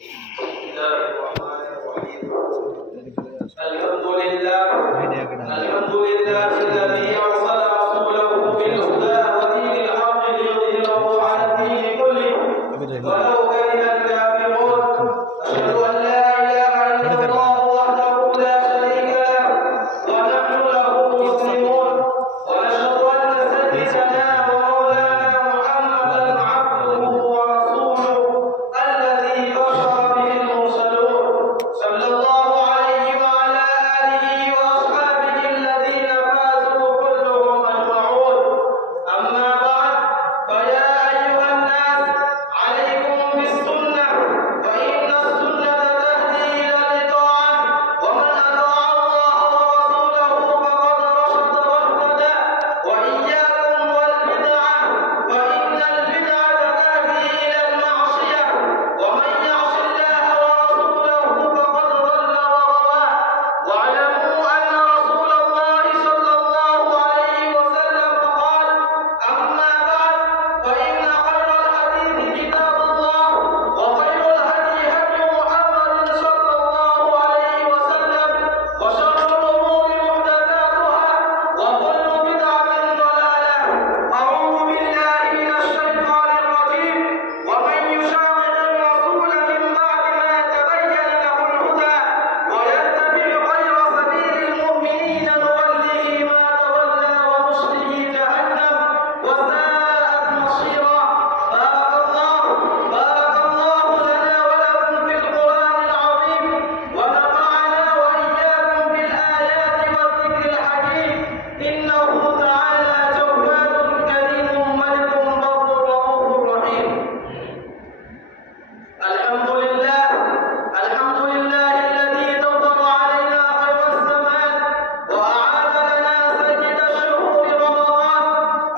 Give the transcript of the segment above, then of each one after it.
الحمد لله الذي أرسل رسوله بالهدى ودين الحق ليظهره على الدين كله ولو كره الكافرون. أشهد أن لا إله إلا الله وحده لا شريك له ونحن له مسلمون، ونشهد أن سيدنا ومولانا محمدا عبده ورسوله الذي بشر به المرسلون صلى الله عليه وعلى آله وأصحابه الذين فازوا كلهم أجمعون. أما بعد، فيا أيها الناس، عليكم بالسنة، فإن السنة تهدي إلى الطاعة، ومن أطاع الله ورسوله فقد رشد واهتدى. وإياكم والبدعة، فإن البدعة تهدي إلى المعصية، ومن يعص الله ورسوله فقد ضل وغوى. واعلموا أن رسول الله صلى الله عليه وسلم قال: أما بعد، فإن خير الحديث كتاب الله، وخير الهدي هدي محمد صلى الله عليه وسلم، وشر الأمور محدثاتها، وكل بدعة ضلالة. أعوذ بالله من الشيطان الرجيم. ومن يشاقق الرسول من بعد ما تبين له الهدى ويتبع غير سبيل المؤمنين نوله ما تولى ونصله جهنم وساءت مصيرا. بارك الله لنا ولكم في القرآن العظيم، ونفعنا وإياكم بالآيات والذكر الحكيم. إنه تعالى جواد كريم ملك بر رؤوف رحيم. الحمد لله الذي دبر علينا خير الزمان وأعاد لنا سيد الشهور رمضان.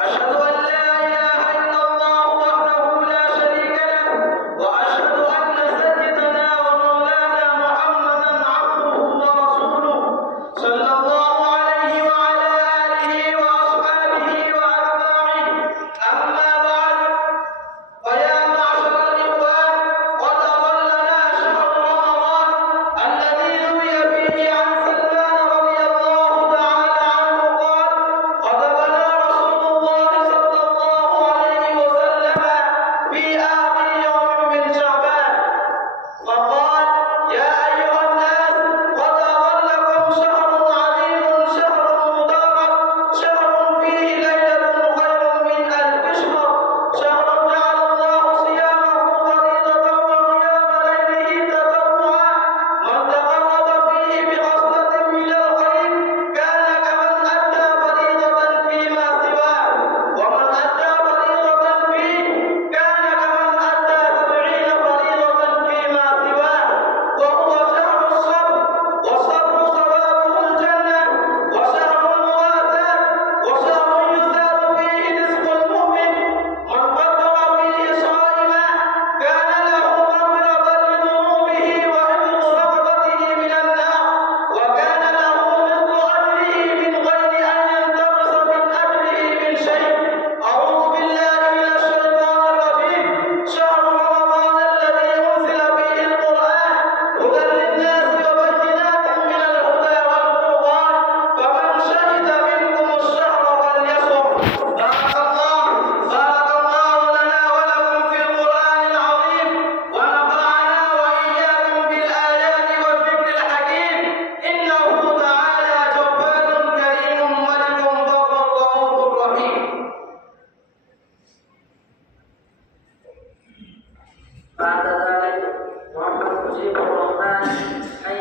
أشهد أن لا إله إلا الله وحده لا شريك له، وأشهد أن سيدنا ومولانا محمدا عبده ورسوله صلى الله عليه وعلى آله وأصحابه وأتباعه. أما بعد، فيا معشر الإخوان، قد أضلنا شهر رمضان الذي روي فيه عن سلمان رضي الله تعالى عنه قال: خطبنا رسول الله صلى الله عليه وسلم في آخر يوم من شعبان فقال: يا أيها الناس، قد أضلكم شهر عظيم، شهر مبارك، شهر فيه ليلة خير من 1000 شهر، شهر جعل الله صيامه فريضة وقيام ليله تطوعا. من تقرب فيه بخصلة من الخير كان كمن أدى فريضة فيما سواه، ومن أدى فريضة فيه كان كمن أدى 70 فريضة فيما سواه. وهو شهر الصبر، والصبر ثوابه الجنة، وشهر المواساة، وشهر يزاد فيه رزق المؤمن. من فطر فيه صائما كان له مغفرة لذنوبه وعتق رقبته من النار، وكان له مثل أجره من غير أن ينتقص من أجره من شيء. أعوذ بالله من الشيطان الرجيم. شهر رمضان الذي أنزل فيه القرآن هدى للناس وبينات من الهدى والفرقان، فمن شهد منكم الشهر فليصم. بارك الله لنا ولكم في القرآن العظيم، ونفعنا وإياكم بالآيات والذكر الحكيم. إنه تعالى جواد كريم ملك بر رؤوف رحيم. بعد ذلك محمد مجيب الرحمن أن